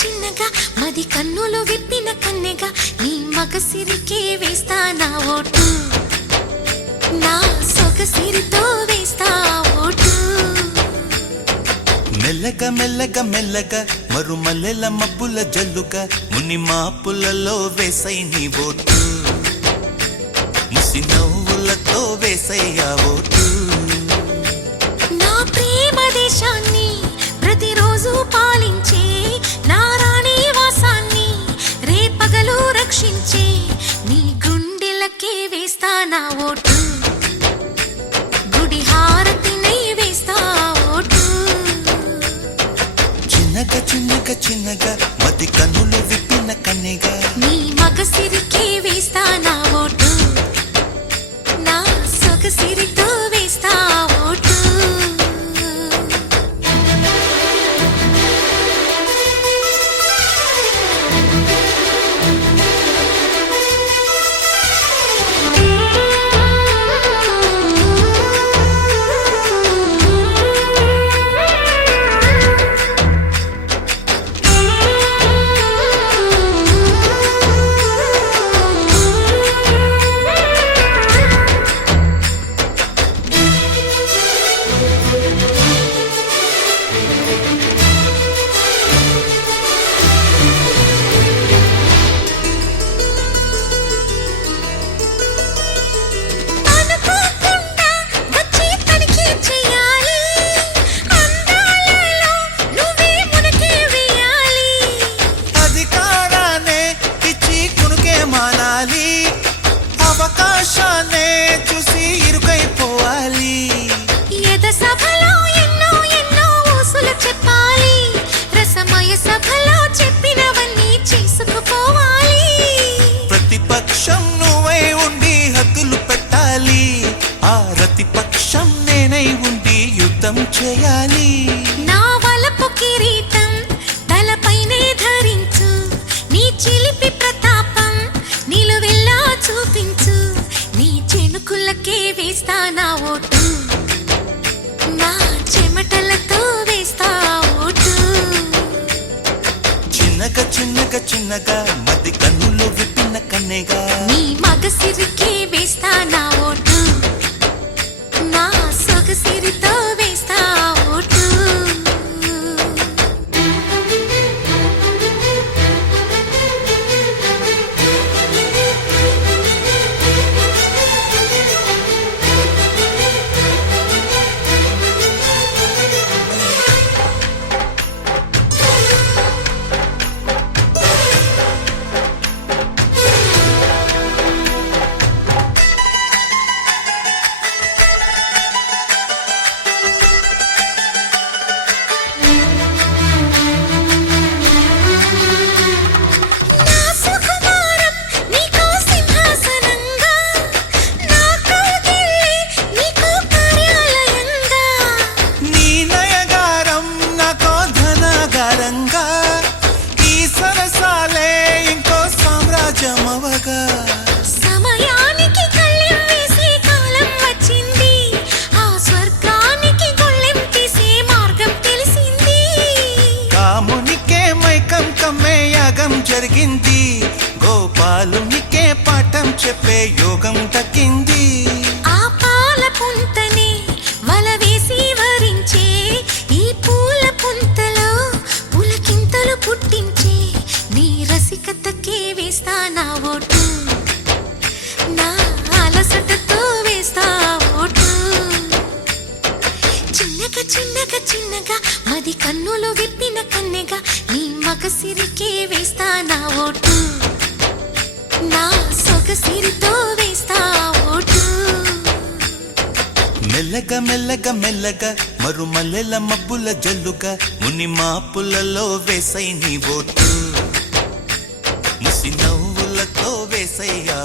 చిన్నగా మది కన్నులు విప్పిన కన్నెగా నీ మగసిరికే వేస్తా నా ఓటు, నా సొగసిరితో వేస్తా ఓటు. మెల్లగా మెల్లగా మెల్లగా మరుమల్లెల మబ్బుల జల్లుగా ముని మాపులలో వేసై నీ ఓటు, ముసి నవ్వులతో వేసయ్యా ఓటు. నా ప్రేమ దేశాన్ని ప్రతిరోజు పాలించే నా రాణి వాసాన్ని రేపగలు రక్షించే నీ గుండెలకే వేస్తా నా ఓటు, గుడి హారతినై వేస్తా ఓటు. చిన్నగా చిన్నగా చిన్నగా మది కన్నులు విప్పిన కన్నెగా నీ మగసిరికే వేస్తా నా ఓటు, నా సొగసిరితో వేస్తా ఓటు. అవకాశాన్నే చూసి ఇరుకైపోవాలి, ఎద సభలో ఎన్నో ఎన్నో ఊసులు చెప్పాలి, రసమయ సభలో చెప్పినవన్నీ చేసుకుపోవాలి. ప్రతిపక్షం నువ్వై ఉండి హద్దులు పెట్టాలి, ఆ ప్రతిపక్షం నేనై ఉండి యుద్ధం చేయాలి. నా వలపు కిరీటం తలపైనే ధరించు, నీ చిలిపి ప్రతాపం నిలువెల్లా చూపించు, నీ చెనుకులకే వేస్తా నా ఓటు, నా చెమటలతో వేస్తా ఓటు. చిన్నగా చిన్నగా చిన్నగా మది కన్నులు విప్పిన కన్నెగా నీ మగసిరికే వేస్తా నా ఓటు, నా సొగసిరితో వేస్తా ఓటు. సమయానికి కళ్ళెం వేసే కాలం వచ్చింది, ఆ స్వర్గానికి గొళ్ళెం తీసే మార్గం తెలిసింది. కామునికే మైకం కమ్మే యాగం జరిగింది, గోపాలునికే పాఠం చెప్పే యోగం దక్కింది. ఆ పాల పుంతనే వల వేసి వరించే ఈ పూల పుంతలో పులకింతలు పుట్టించే నీ రసికతకే వేస్తా నా ఓటు, నా అలసటతో వేస్తా ఓటు. చిన్నగా చిన్నగా చిన్నగా మది కన్నులు విప్పిన కన్నెగా నీ మగసిరికే వేస్తా నా ఓటు, నా సొగసిరితో వేస్తా ఓటు. మెల్లగా మెల్లగా మెల్లగా మరుమల్లెల మబ్బుల జల్లుగా ముని మాపులలో వేసై నీ ఓటు, ముసి నవ్వులతో వేసయ్యా